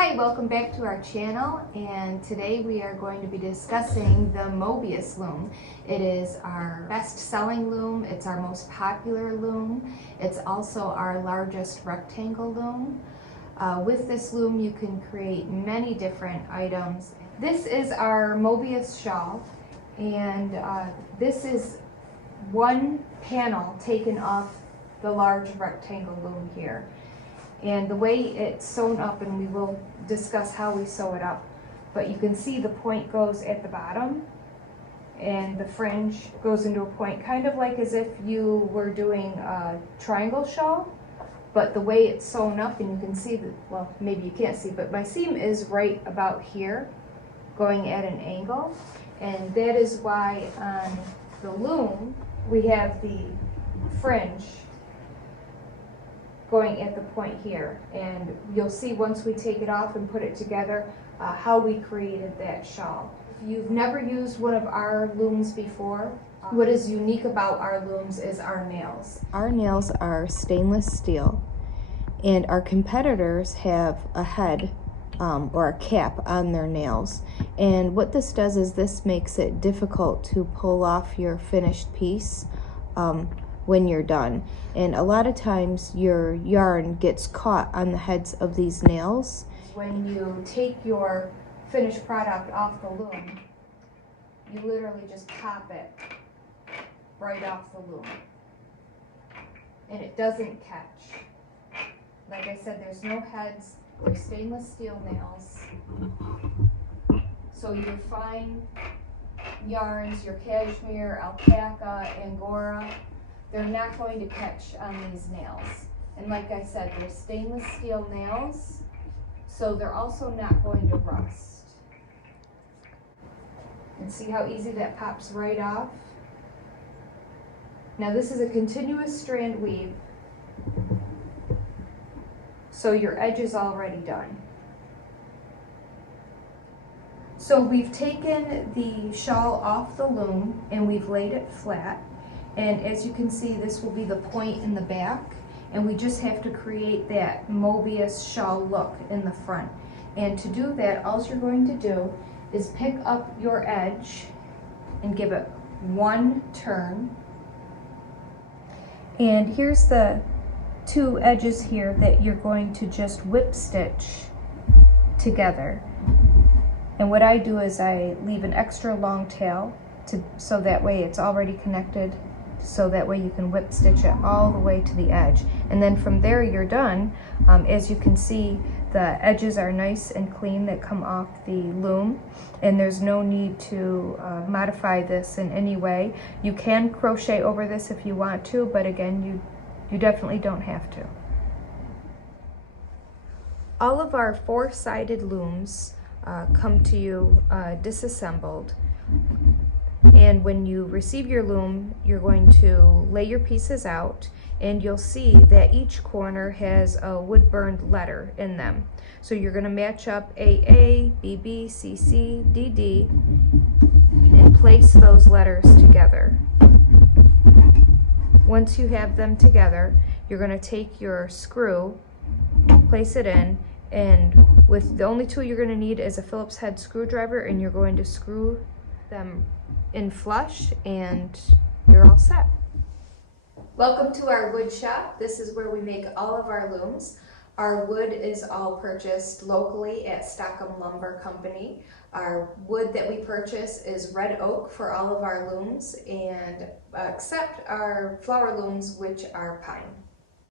Hi, welcome back to our channel, and today we are going to be discussing the Möbius loom. It is our best-selling loom, it's our most popular loom, it's also our largest rectangle loom. With this loom you can create many different items. This is our Möbius shawl, and this is one panel taken off the large rectangle loom here. And the way it's sewn up, and we will discuss how we sew it up, but you can see the point goes at the bottom and the fringe goes into a point, kind of like as if you were doing a triangle shawl, but the way it's sewn up, and you can see that, well, maybe you can't see, but my seam is right about here going at an angle, and that is why on the loom we have the fringe going at the point here, and you'll see once we take it off and put it together how we created that shawl. If you've never used one of our looms before, what is unique about our looms is our nails. Our nails are stainless steel, and our competitors have a head or a cap on their nails, and what this does is this makes it difficult to pull off your finished piece when you're done. And a lot of times your yarn gets caught on the heads of these nails. When you take your finished product off the loom, you literally just pop it right off the loom, and it doesn't catch. Like I said, there's no heads, they're stainless steel nails. So your fine yarns, your cashmere, alpaca, angora, they're not going to catch on these nails. And like I said, they're stainless steel nails, so they're also not going to rust. And see how easy that pops right off? Now this is a continuous strand weave, so your edge is already done. So we've taken the shawl off the loom and we've laid it flat. And as you can see, this will be the point in the back, and we just have to create that Möbius shawl look in the front. And to do that, all you're going to do is pick up your edge and give it one turn. And here's the two edges here that you're going to just whip stitch together. And what I do is I leave an extra long tail so that way it's already connected, so that way you can whip stitch it all the way to the edge. And then from there you're done. As you can see, the edges are nice and clean that come off the loom, and there's no need to modify this in any way. You can crochet over this if you want to, but again, you definitely don't have to. All of our four-sided looms come to you disassembled. And when you receive your loom, you're going to lay your pieces out, and you'll see that each corner has a wood-burned letter in them. So you're going to match up AA, BB, CC, DD, and place those letters together. Once you have them together, you're going to take your screw, place it in, and with the only tool you're going to need is a Phillips head screwdriver, and you're going to screw them in flush, and you're all set. Welcome to our wood shop. This is where we make all of our looms. Our wood is all purchased locally at Stockham Lumber Company. Our wood that we purchase is red oak for all of our looms, and except our flower looms, which are pine.